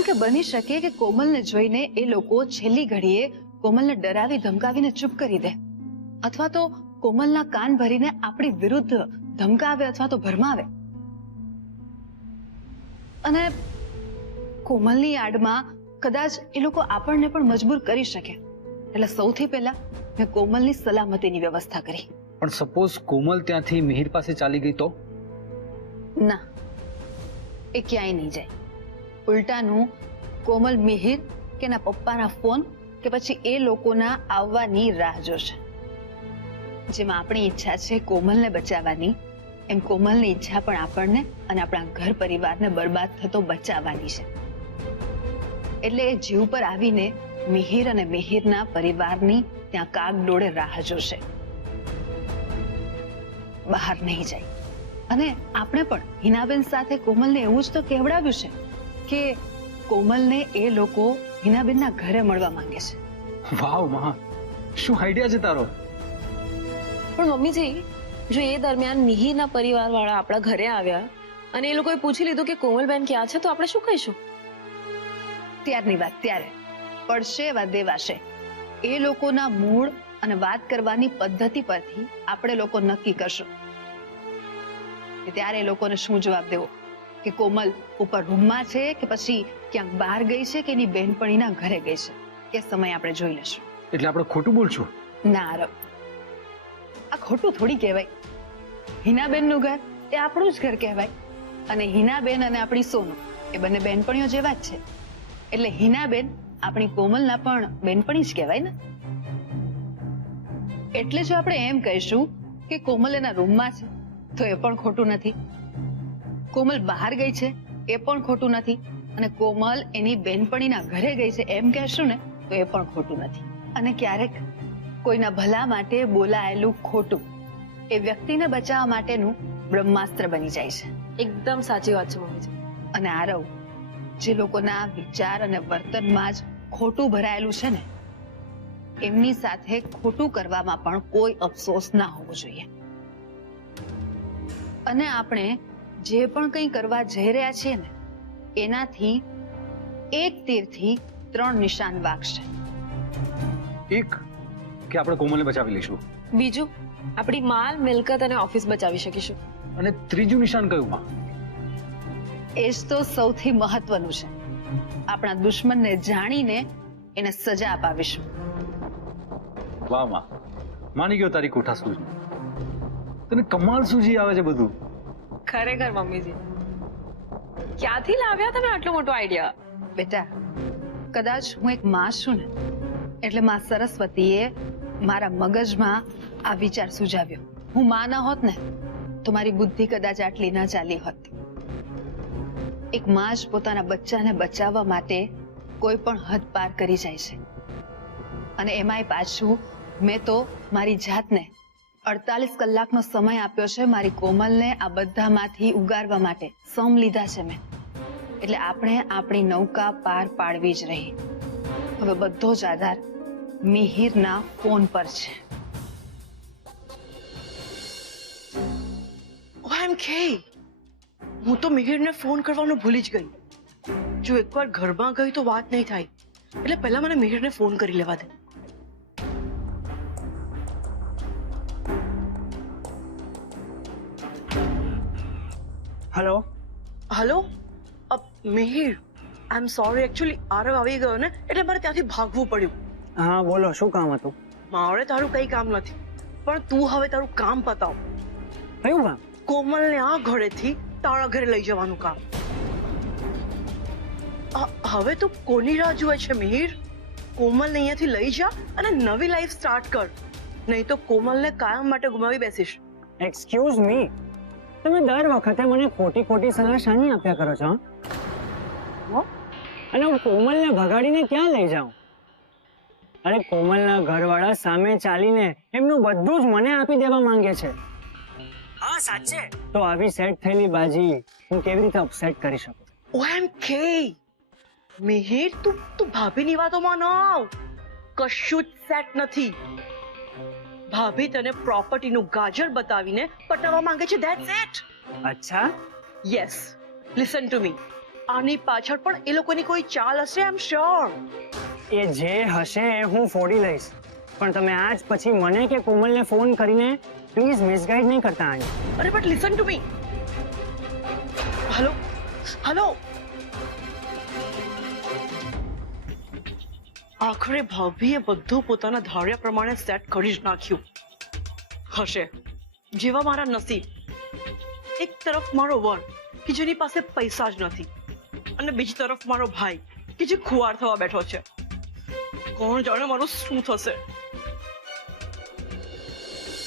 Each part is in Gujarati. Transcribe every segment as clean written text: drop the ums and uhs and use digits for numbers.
કારણ કે બની શકે કે કોમલને જોઈને એ લોકો છેલ્લી ઘડીએ કોમલને ડરાવી ધમકાવીને ચૂપ કરી દે, અથવા તો કોમલના કાન ભરીને આપણી વિરુદ્ધ ધમકાવે અથવા તો ભરમાવે. અને કોમલની આડમાં કદાચ એ લોકો આપણને પણ મજબૂર કરી શકે. એટલે સૌથી પહેલા મેં કોમલની સલામતીની વ્યવસ્થા કરી. પણ સપોઝ કોમલ ત્યાંથી મિહિર પાસે ચાલી ગઈ તો? ના, એ ક્યાંય નહીં જાય. ઉલટાનું કોમલ મિહિર કે એના પપ્પાના ફોન કે પછી એ લોકોના આવવાની રાહ જોશે. જેમાં આપણી ઈચ્છા છે કોમલને બચાવવાની, એમ કોમલની ઈચ્છા પણ આપણને અને આપણા ઘર પરિવારને બરબાદ થતો બચાવવાની છે. એટલે એ જીવ પર આવીને મિહિર અને મિહિરના પરિવારની ત્યાં કાગડોળે રાહ જોશે, બહાર નહીં જાય. અને આપણે પણ હિનાબેન સાથે કોમલને એવું જ તો કહેવડાવ્યું છે કે કોમલને એ લોકો હિનાબેનના ઘરે મળવા માંગે છે. વાવ મહા, શું આઈડિયા છે તારો! પણ મમ્મીજી, જો એ દરમિયાન મિહિરના પરિવાર વાળા આપણા ઘરે આવ્યા અને એ લોકોએ પૂછી લીધું કે કોમલબેન ક્યાં છે, તો આપણે શું કહીશું? ત્યારની વાત ત્યારે પડશે એવા દેવાશે. એ લોકોના મૂળ અને વાત કરવાની પદ્ધતિ પરથી આપણે લોકો નક્કી કરશું કે ત્યારે એ લોકોને શું જવાબ દેવો, કે કોમલ ઉપર રૂમમાં છે કે પછી ક્યાંક બહાર ગઈ છે કે એની બહેનપણીના ઘરે ગઈ છે. એ સમય આપણે જોઈ લેશું. એટલે આપણે ખોટું બોલશું? ના આરવ, આ ખોટું થોડી કહેવાય. હિનાબેનનું ઘર એ આપણું જ ઘર કહેવાય. અને હિનાબેન અને આપણી સોનુ એ બંને બહેનપણીઓ જેવા જ છે. એટલે હિનાબેન આપણી કોમલના પણ બહેનપણી જ કહેવાય ને. એટલે જો આપણે એમ કહીશું કે કોમલ એના રૂમમાં છે તો એ પણ ખોટું નથી. કોમલ બહાર ગઈ છે એ પણ ખોટું નથી. અને કોમલ એની બહેનપણીના ઘરે ગઈ છે એમ કહેશું ને તો એ પણ ખોટું નથી. અને ક્યારેક કોઈના ભલા માટે બોલાયેલું ખોટું એ વ્યક્તિને બચાવવા માટેનું બ્રહ્માસ્ત્ર બની જાય છે. એકદમ સાચી વાત છે મમ્મીજી. અને આરવ, જે લોકોના વિચાર અને વર્તનમાં જ ખોટું ભરાયેલું છે ને, એમની સાથે ખોટું કરવામાં પણ કોઈ અફસોસ ના હોવો જોઈએ. અને આપણે જે પણ કંઈ કરવા જઈ રહ્યા છીએ ને, એનાથી એક તીરથી 3 નિશાન વાગશે. એક, કે આપણે કોમલને બચાવી લઈશું. બીજું, આપણી માલ મિલકત અને ઓફિસ બચાવી શકીશું. અને ત્રીજું નિશાન કયું માં? એ જ તો સૌથી મહત્વનું છે. આપણા દુશ્મનને જાણીને એને સજા અપાવીશું. વાહ માં, માની ગયો તારી કોઠા સૂઝ. તને કમાલ સૂઝી આવે છે બધું. ખરેખર મમ્મીજી, ક્યાંથી લાવ્યા તમે આટલો મોટો આઈડિયા? બેટા, કદાચ હું એક માં છું ને, એટલે માં સરસ્વતીએ મારા મગજમાં આ વિચાર સુઝાવ્યો. હું માં ન હોત ને તો મારી બુદ્ધિ કદાચ આટલી ન ચાલી હોત. એક માં જ પોતાના બચ્ચાને બચાવવા માટે કોઈ પણ હદ પાર કરી જાય છે. અને એમાંય પાછું મેં તો મારી જાતને 48 કલાકનો સમય આપ્યો છે મારી કોમલને આ બધામાંથી ઉગારવા માટે. સમ લીધા છે મેં. એટલે આપણે આપણી નૌકા પાર પાડવી જ રહી. હવે બધો જ આધાર મિહિરના ફોન પર છે. હું તો મિહિરને ફોન કરવાનું ભૂલી જ ગઈ. જો એકવાર ઘરમાં ગઈ તો વાત નહીં થાય. એટલે પહેલા મને મિહિરને ફોન કરી લેવા દે. Hello hello, Mihir, I am sorry. Actually Aarav આવી ગયો ને, એટલે મારે ત્યાંથી ભાગવું પડ્યું. હા બોલો, શું કામ હતું? મારે તારું કઈ કામ નથી, પણ તું હવે તારું કામ પતાવ. કયું કામ? કોમલને આ ઘરેથી તારા ઘરે લઈ જવાનું કામ. હવે તું કોની રાહ જુએ છે મિહિર? કોમલને અહીંયાથી લઈ જા અને નવી લાઈફ સ્ટાર્ટ કર. નહીં તો કોમલને કાયમ માટે ગુમાવી બેસીશ. એક્સક્યુઝ મી, તમે દર વખતે મને ખોટી ખોટી સલાહ શાની આપ્યા કરો છો? અને હું કોમલને ભગાડીને ક્યાં લઈ જાઉં? અરે કોમલના ઘરવાળા સામે ચાલીને એમનું બધું જ મને આપી દેવા માંગે છે. હા સાચે. તો આવી સેટ થયેલી બાજી હું કેવી રીતે અપસેટ કરી શકું? OMK મિહિર, તું ભાભીની વાતોમાં ન આવ. કશું જ સેટ નથી. ભાભી તને પ્રોપર્ટીનું ગાજર બતાવીને પટાવવા માંગે છે. That's it. અચ્છા? Yes, listen to me. આની પાછળ પણ એ લોકોની કોઈ ચાલ હશે, આઈ એમ શ્યોર. એ જે હશે એ હું ફોડી લઈશ, પણ તમે આજ પછી મને કે કોમલને ફોન કરીને પ્લીઝ મિસગાઈડ નહીં કરતા આની. અરે but listen to me. Hello hello. આખરે ભાભીએ બધું પોતાના ધાર્યા પ્રમાણે સેટ કરી જ નાખ્યું હશે. જેવા મારા નસીબ. એક તરફ મારો વર કે જેની પાસે પૈસા જ નથી, અને બીજી તરફ મારો ભાઈ કે જે ખુવાર થવા બેઠો છે. કોણ જાણે મારું શું થશે.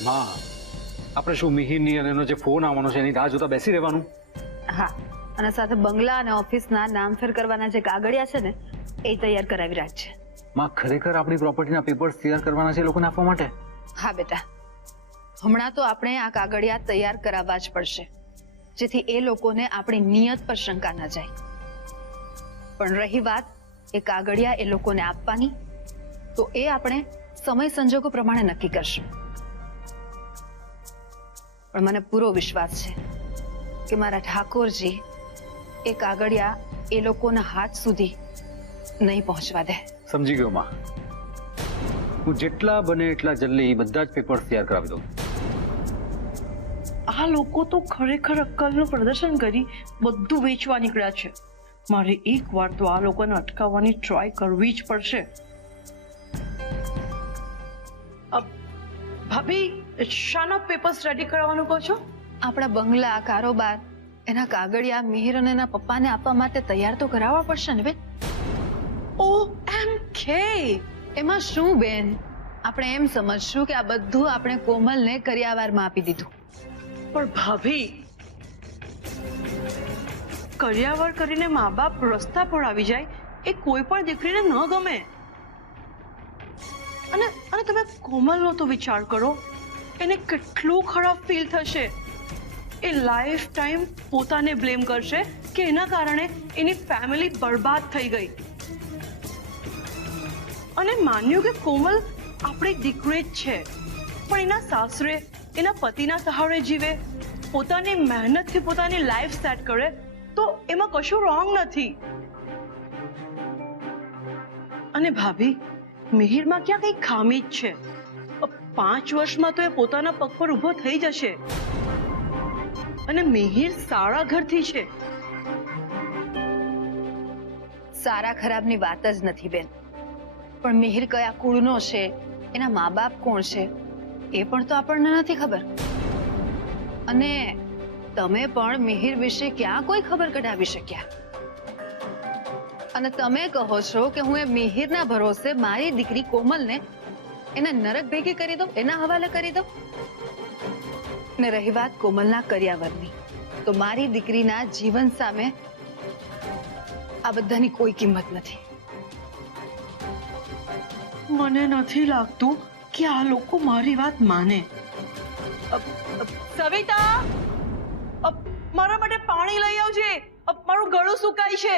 માં, આપણે શું મિહિરની અને એનો જે ફોન આવવાનો છે એની રાહ જોતા બેસી રહેવાનું? હા, અને સાથે બંગલા અને ઓફિસના નામફેર કરવાના જે કાગળિયા છે ને એ તૈયાર કરાવી રાખજે. માં, ખરેખર આપણી પ્રોપર્ટીના પેપર્સ તૈયાર કરવાના છે એ લોકોને આપવા માટે? હા બેટા, હમણાં તો આપણે આ કાગળિયા તૈયાર કરાવવા જ પડશે, જેથી એ લોકોને આપણી નિયત પર શંકા ન જાય. પણ રહી વાત એ કાગળિયા એ લોકોને આપવાની, તો એ આપણે સમય સંજોગો પ્રમાણે નક્કી કરશું. પણ મને પૂરો વિશ્વાસ છે કે મારા ઠાકોરજી એ કાગળિયા એ લોકોના હાથ સુધી નહીં પહોંચવા દે. સમજી ગયો માં. હું જેટલા બને એટલા જલ્દી બધા જ પેપર્સ તૈયાર કરાવી દઉં. આ લોકો તો ખરેખર અક્કલનું પ્રદર્શન કરી બધું વેચવા નીકળ્યા છે. મારે એક વાર તો આ લોકોને અટકાવવાની ટ્રાય કરવી જ પડશે. ભાભી, શાના પેપર્સ રેડી કરવાનું કહો છો? આપણા બંગલા, કારોબાર, એના કાગળિયા મિહિર અને એના પપ્પાને આપવા માટે તૈયાર તો કરાવવા પડશે ને બેન. OMG! એમાં શું બેન, આપણે એમ સમજશું કે આ બધું આપણે કોમલને કરિયાવારમાં આપી દીધું. પણ ભાભી, કરિયાવર કરીને મા બાપ રસ્તા પર આવી જાય એ કોઈ પણ દીકરીને ન ગમે. અને તમે કોમલનો તો વિચાર કરો, એને કેટલું ખરાબ ફીલ થશે. એ લાઈફ ટાઈમ પોતાને બ્લેમ કરશે કે એના કારણે એની ફેમિલી બરબાદ થઈ ગઈ. અને માન્યું કે કોમલ આપણી દીકરી જ છે, પણ એના સાસરે એના પતિના સહારે જીવે, પોતાની મહેનતથી પોતાની લાઈફ સેટ કરે, તો એમાં કશું રોંગ નથી. અને ભાભી, મિહિરમાં ક્યાં કઈ ખામી જ છે. 5 વર્ષમાં તો એ પોતાના પગ પર ઊભો થઈ જશે. અને મિહિર સારા ઘરથી છે. સારા ખરાબની વાત જ નથી બેન, પણ મિહિર કયા કુળનો છે, એના મા બાપ કોણ છે એ પણ તો આપણને નથી ખબર. અને તમે પણ મિહિર વિશે ક્યાં કોઈ ખબર કઢાવી શક્યા? અને તમે કહો છો કે હું એ મિહિરના ભરોસે મારી દીકરી કોમલને એને નરક ભેગી કરી દઉં, એના હવાલે કરી દઉં. ને રહી વાત કોમલના કરિયાવરની, તો મારી દીકરીના જીવન સામે આ બધાની કોઈ કિંમત નથી. મને નથી લાગતું કે આ લોકો મારી વાત માને. સવિતા, મારા માટે પાણી લઈ આવજે. મારું ગળું સુકાય છે.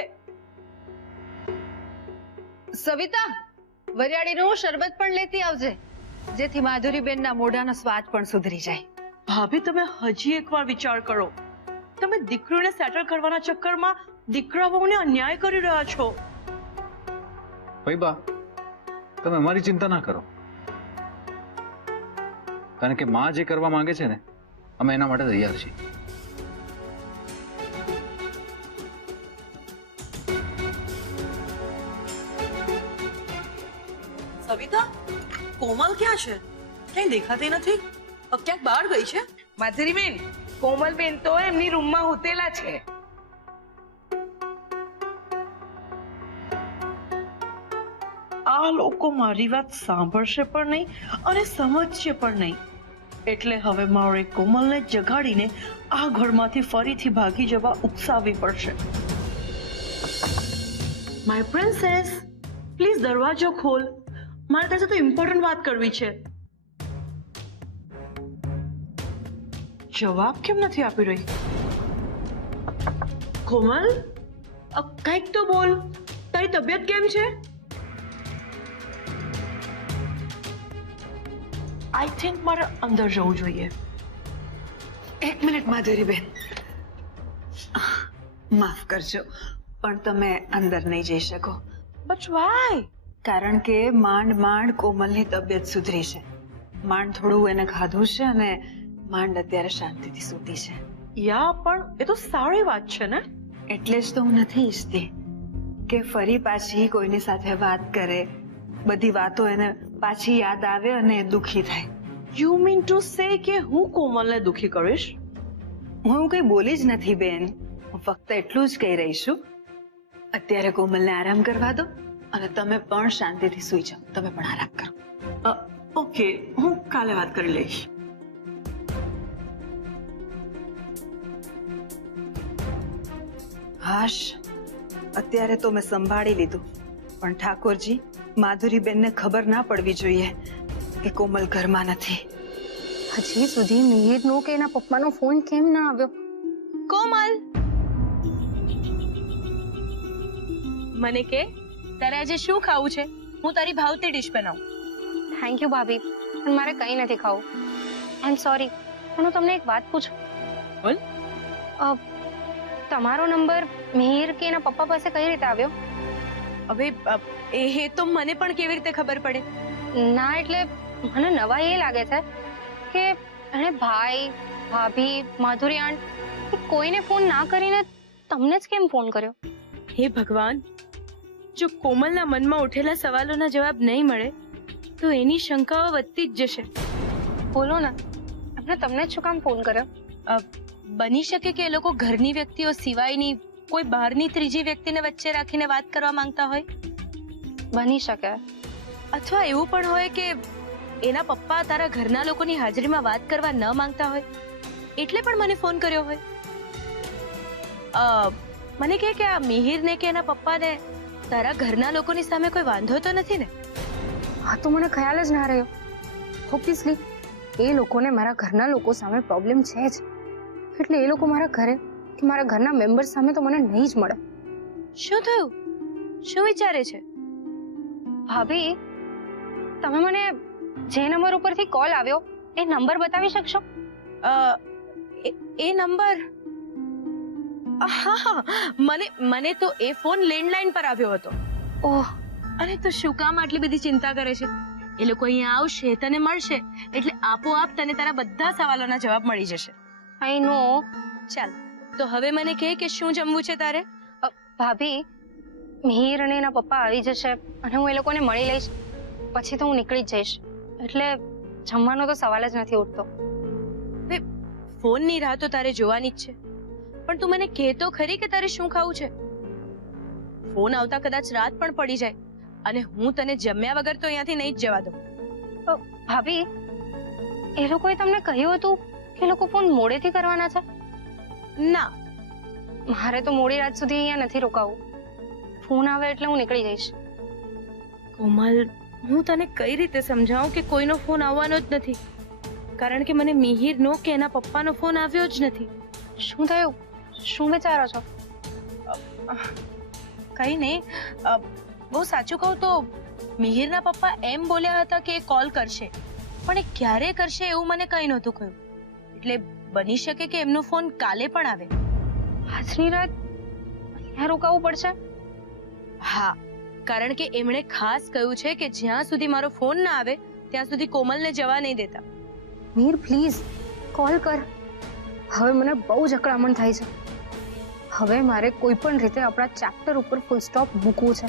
સવિતા, વરિયાળીનું શરબત પણ લેતી આવજે, જેથી માધુરીબેનના મોઢાનો સ્વાદ પણ સુધરી જાય. ભાભી, તમે હજી એકવાર વિચાર કરો. તમે દીકરીને સેટલ કરવાના ચક્કરમાં દીકરાઓને અન્યાય કરી રહ્યા છો. ભાઈ બા, તમે અમારી ચિંતા ના કરો, કારણ કે માં જે કરવા માંગે છે ને અમે એના માટે તૈયાર છીએ. સવિતા, કોમલ ક્યાં છે? ક્યાંય દેખાતી નથી. ક્યાંક બહાર ગઈ છે? માધુરીબેન, કોમલબેન તો એમની રૂમમાં હોતેલા છે. આ લોકો મારી વાત સાંભળશે પણ નહીં અને સમજશે પણ નહીં. એટલે હવે મારે કોમલને જગાડીને આ ઘરમાંથી ફરીથી ભાગી જવા ઉકસાવવી પડશે. માય પ્રિન્સેસ, પ્લીઝ દરવાજો ખોલ. મારે તારી સાથે ઇમ્પોર્ટન્ટ વાત કરવી છે. જવાબ કેમ નથી આપી રહી? કોમલ, કંઈક તો બોલ. તારી તબિયત કેમ છે? આઈ થિંક મારે અંદર જવું જોઈએ. 1 મિનિટ માધુરીબેન, માફ કરજો, પણ તમે અંદર નહીં જઈ શકો, બટ વાય? કારણ કે માંડ માંડ કોમલની તબિયત સુધરી છે. માંડ થોડું એને ખાધું છે અને માંડ અત્યારે શાંતિથી સૂતી છે. યા પણ એ તો સારી વાત છે ને. એટલે જ તો હું નથી ઈચ્છતી કે ફરી પાછી કોઈની સાથે વાત કરે, બધી વાતો એને પાછી યાદ આવે અને એ દુખી થાય. યુ મીન ટુ સે કે હું કોમલને દુખી કરીશ? હું એવું કંઈ બોલી જ નથી બેન. હું ફક્ત એટલું જ કહી રહી છું, અત્યારે કોમલને આરામ કરવા દો અને તમે પણ શાંતિથી સૂઈ જાઓ. તમે પણ આરામ કરો. ઓકે, હું કાલે વાત કરી લઈશ. હાશ, અત્યારે તો મેં સંભાળી લીધું, પણ ઠાકોરજી, માધુરીબેનને ખબર ના પડવી જોઈએ કે કોમલ ઘરમાં નથી. હજી સુધી મિહિરનો કે એના પપ્પાનો ફોન કેમ ના આવ્યો? કોમલ, મને કે તારે આજે શું ખાવું છે? હું તારી ભાવતી ડીશ બનાવું. થેન્ક યુ ભાભી, પણ મારે કંઈ નથી ખાવું. આઈ એમ સોરી, પણ હું તમને એક વાત પૂછું. બોલ. તમારો નંબર મિહિર કે એના પપ્પા પાસે કઈ રીતે આવ્યો? હવે એ તો મને પણ કેવી રીતે ખબર પડે? ના એટલે મને નવાઈ એ લાગે છે કે એણે ભાઈ, ભાભી, માધુરી આંટ કોઈને ફોન ના કરીને તમને જ કેમ ફોન કર્યો? હે ભગવાન, જો કોમલના મનમાં ઉઠેલા સવાલોના જવાબ નહીં મળે તો એની શંકાઓ વધતી જ જશે. બોલો ને, એમણે તમને જ શું કામ ફોન કર્યો? બની શકે કે એ લોકો ઘરની વ્યક્તિઓ સિવાયની કોઈ બહારની ત્રીજી વ્યક્તિને વચ્ચે રાખીને વાત કરવા માંગતા હોય. બની શકે. અથવા એવું પણ હોય કે એના પપ્પા તારા ઘરના લોકોની હાજરીમાં વાત કરવા ન માંગતા હોય એટલે પણ મને ફોન કર્યો હોય. મને કહે કે આ મિહિરને કે એના પપ્પાને તારા ઘરના લોકોની સામે કોઈ વાંધો તો નથી ને? હા, તો મને ખ્યાલ જ ના રહ્યો. ઓબ્વિયસલી એ લોકોને મારા ઘરના લોકો સામે પ્રોબ્લેમ છે જ, એટલે એ લોકો મારા ઘરે કે મારા ઘરના મેમ્બર્સ સામે તો મને નહીં જ મળે. શું થયું? શું વિચારે છે? ભાભી, તમે મને જે નંબર ઉપરથી કોલ આવ્યો એ નંબર બતાવી શકશો? એ નંબર? હા, મને તો એ ફોન લેન્ડલાઇન પર આવ્યો હતો. ઓહ, અને તો શું કામ આટલી બધી ચિંતા કરે છે? એ લોકો અહીંયા આવશે, તને મળશે, એટલે આપોઆપ તને તારા બધા સવાલોના જવાબ મળી જશે. આઈ નો. ચાલ, તો હવે મને કહે કે શું જમવું છે તારે? ભાભી, મિહિર અને એના પપ્પા આવી જશે અને હું એ લોકોને મળી લઈશ, પછી તો હું નીકળી જ જઈશ, એટલે જમવાનો તો સવાલ જ નથી ઉઠતો. ફોનની રાહ તો તારે જોવાની જ છે, પણ તું મને કહે તો ખરી કે તારે શું ખાવું છે? ફોન આવતા કદાચ રાત પણ પડી જાય અને હું તને જમ્યા વગર તો અહીંયાથી નહીં જ જવા દઉં. ભાભી, એ લોકોએ તમને કહ્યું હતું કે એ લોકો ફોન મોડેથી કરવાના છે? ના, મારે તો મોડી રાત સુધી અહીંયા નથી રોકાવું. ફોન આવે એટલે હું નીકળી જઈશ. કોમલ, હું તને કઈ રીતે સમજાવું કે કોઈનો ફોન આવવાનો જ નથી, કારણ કે મને મિહિરનો કે એના પપ્પાનો ફોન આવ્યો જ નથી. શું થયું? શું વિચારો છો? કઈ નહીં. બહુ સાચું કહું તો મિહિરના પપ્પા એમ બોલ્યા હતા કે એ કોલ કરશે, પણ એ ક્યારે કરશે એવું મને કઈ નહોતું કહ્યું, એટલે બની શકે કે એમનો ફોન કાલે પણ આવે. આજની રાત અહીંયા રોકાવું પડશે? હા, કારણ કે એમણે ખાસ કહ્યું છે કે જ્યાં સુધી મારો ફોન ના આવે ત્યાં સુધી કોમલને જવા નહીં દેતા. મીર, પ્લીઝ કોલ કર. હવે મને બહુ જ અકળામણ થાય છે. હવે મારે કોઈ પણ રીતે આપણા ચેપ્ટર ઉપર ફૂલ સ્ટોપ મૂકવું છે.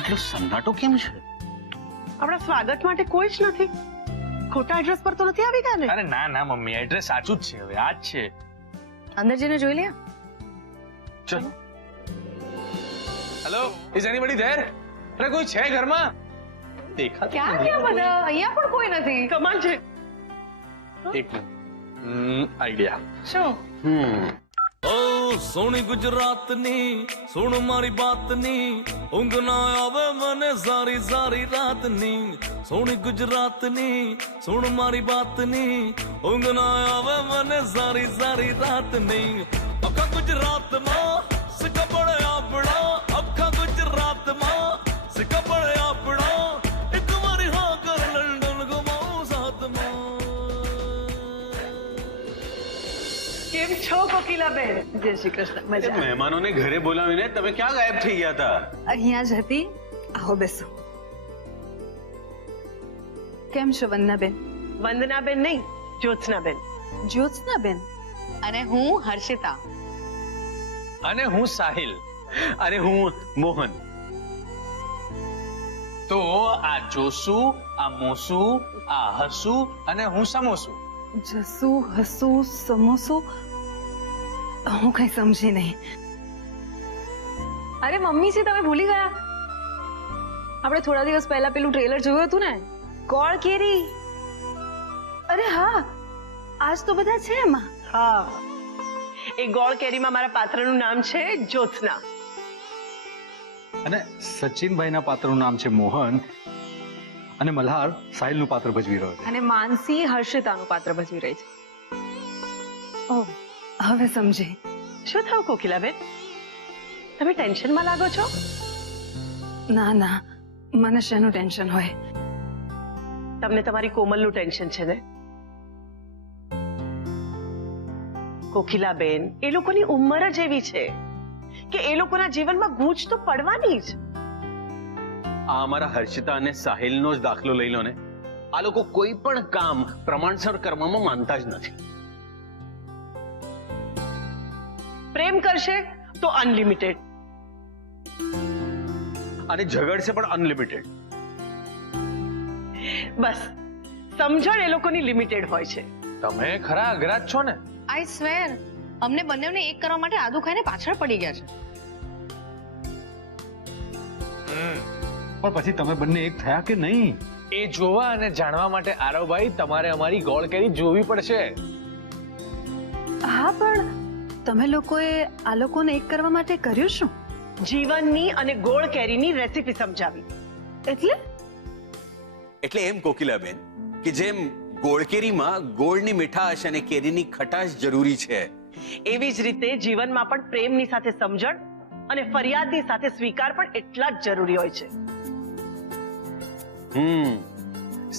આટલો સન્નાટો કેમ છે? આપણા સ્વાગત માટે કોઈ જ નથી. ખોટા એડ્રેસ પર તો નથી આવી ગયા ને? અરે ના ના મમ્મી, એડ્રેસ સાચું જ છે. હવે આ જ છે. અંદર જઈને જોઈ લે. ચલો. Hello, is anybody there? અરે કોઈ છે ઘરમાં? દેખાતું ક્યાં ગયા બધા? અહીંયા પણ કોઈ નથી. કમાલ છે. એક મિનિટ. આઈડિયા. શું? ઓ સોની ગુજરાતની સુણ મારી બાતની ઊંઘ ના આવે મને સારી સારી રાતની સોની ગુજરાતની સુણ મારી બાતની ઊંઘ ના આવે મને સારી સારી રાતની આખા ગુજરાતમાં સિક્કા પડે આપણા આખા ગુજરાતમાં સિક્કા પડે આપણા એક મારી હા કર લંડન ઘુમાઉં સાથમાં. કેમ છો કોકિલાબેન? જય શ્રી કૃષ્ણ. મજા. મહેમાનોને ઘરે બોલાવીને તમે ક્યાં ગાયબ થઈ ગયા હતા? અહીંયા જ હતી. આવો બેસો. કેમ છો વંદનાબેન? વંદનાબેન નહીં, જ્યોત્સનાબેન. જ્યોત્સનાબેન. અને હું હર્ષિતા. અને હું સાહિલ. અને હું મોહન. તો આ જોસુ, આ મોસુ, આ હસુ અને હું સમોસુ. જસુ હસુ સમોસું હું કઈ સમજી નહીં. અરે મમ્મીજી, તમે ભૂલી ગયા? આપણે થોડા દિવસ પહેલા પેલું ટ્રેલર જોયું હતું ને, ગોળ કેરી. અરે હા, આજ તો બધા છે એમાં. હા, એ ગોળ કેરીમાં મારા પાત્રનું નામ છે જ્યોત્સના. અને સચિનભાઈના પાત્રનું નામ છે મોહન અને મલ્હાર સાહિલનું પાત્ર ભજવી રહ્યો છે. અને માનસી હર્ષિતાનું પાત્ર ભજવી રહી છે. ઓહ, હવે સમજી. શું થયું કોકિલાબેન? તમે ટેન્શનમાં લાગો છો? ના ના, મને શેનું ટેન્શન હોય? તમને તમારી કોમલનું ટેન્શન છે ને? કોકિલાબેન, એ લોકોની ઉંમર જ એવી છે કે એ લોકોના જીવનમાં ગૂંચ તો પડવાની જ. આ અમારા હર્ષિતા અને સાહિલનો જ દાખલો લઈ લો ને. આ લોકો કોઈ પણ કામ પ્રમાણસર કરવામાં માનતા જ નથી. પ્રેમ કરશે તો અનલિમિટેડ, અને ઝઘડશે પણ અનલિમિટેડ. બસ સમજણ એ લોકોની લિમિટેડ હોય છે. તમે ખરા અઘરા જ છો ને. આઈ સ્વેર અમને બંનેને એક કરવા માટે આદુ ખાઈને પાછળ પડી ગયા છે. પણ પછી તમે બંને એક થયા કે નહીં? એ જોવા અને જાણવા માટે આરવભાઈ તમારે અમારી ગોળ કેરી જોવી પડશે. હા, પણ તમે લોકોએ આ લોકોને એક કરવા માટે કર્યું શું? જીવનની અને ગોળ કેરીની રેસીપી સમજાવી. એટલે એટલે એમ કોકિલાબેન, કે જેમ ગોળકેરીમાં ગોળની મીઠાશ અને કેરીની ખટાશ જરૂરી છે, એવી જ રીતે જીવનમાં પણ પ્રેમની સાથે સમજણ અને ફરિયાદની સાથે સ્વીકાર પણ એટલા જ જરૂરી હોય છે.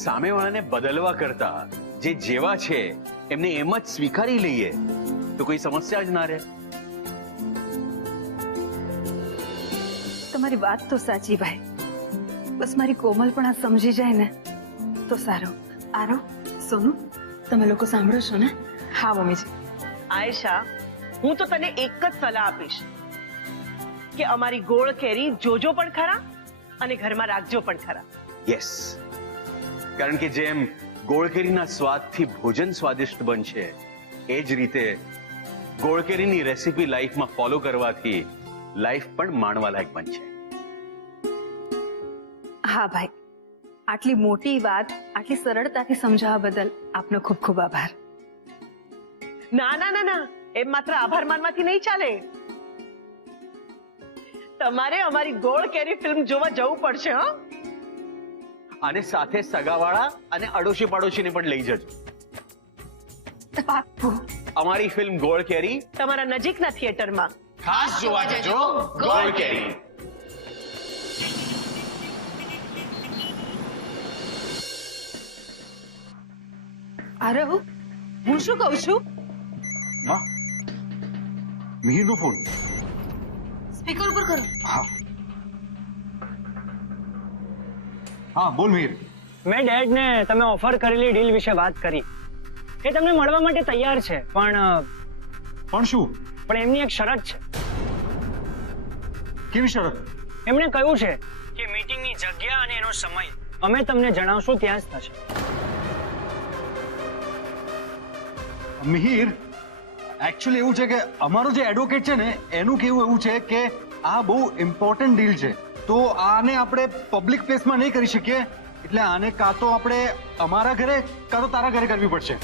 સામેવાળાને બદલવા કરતા જે જેવા છે એમને એમ જ સ્વીકારી લઈએ તો કોઈ સમસ્યા જ ના રહે. તમારી વાત તો સાચી ભાઈ. બસ મારી કોમલ પણ આ સમજી જાય ને તો સારું. આરો, સોનુ, તમે લોકો સાંભળો છો ને? હા મમ્મીજી. આયશા, હું તો તને એક જ સલાહ આપીશ કે અમારી ગોળ કેરી જોજો પણ ખરા અને ઘરમાં રાખજો પણ ખરા. યસ, કારણ કે જેમ ગોળકેરીના સ્વાદથી ભોજન સ્વાદિષ્ટ બનશે, એ જ રીતે ગોળકેરીની રેસીપી લાઈફમાં ફોલો કરવાથી લાઈફ પણ માણવા લાયક બનશે. હા ભાઈ, આટલી મોટી વાત આટલી સરળતાથી સમજાવવા બદલ આપનો ખૂબ ખૂબ આભાર. ના ના ના ના, એમ માત્ર આભાર માનવાથી નહીં ચાલે. તમારે અમારી ગોળ કેરી ફિલ્મ જોવા જવું પડશે. હા, અને સાથે સગાવાળા અને અડોશી પાડોશીને પણ લઈ જજો. પાક્કું. અમારી ફિલ્મ ગોળ કેરી તમારા નજીકના થિયેટરમાં ખાસ જોવા જજો ગોળ કેરી. અરે હું શું કહું છું? માં, મિહિરનો ફોન. સ્પીકર ઉપર કરો. હા હા, બોલ મિહિર. મેં ડેડને તમે ઓફર કરેલી ડીલ વિશે વાત કરી. એ તમને મળવા માટે તૈયાર છે, પણ શું? પણ એમની એક શરત છે. કેવી શરત? એમણે કહ્યું છે કે મીટિંગની જગ્યા અને એનો સમય અમે તમને જણાવશું ત્યાં જ થશે. મિહિર, એકચ્યુઅલી એવું છે કે અમારો જે એડવોકેટ છે ને એનું કેવું એવું છે કે આ બહુ ઇમ્પોર્ટન્ટ ડીલ છે, તો આને આપણે પબ્લિક પ્લેસમાં નહીં કરી શકીએ. એટલે આને કાં તો આપણે અમારા ઘરે કાં તો તારા ઘરે કરવી પડશે.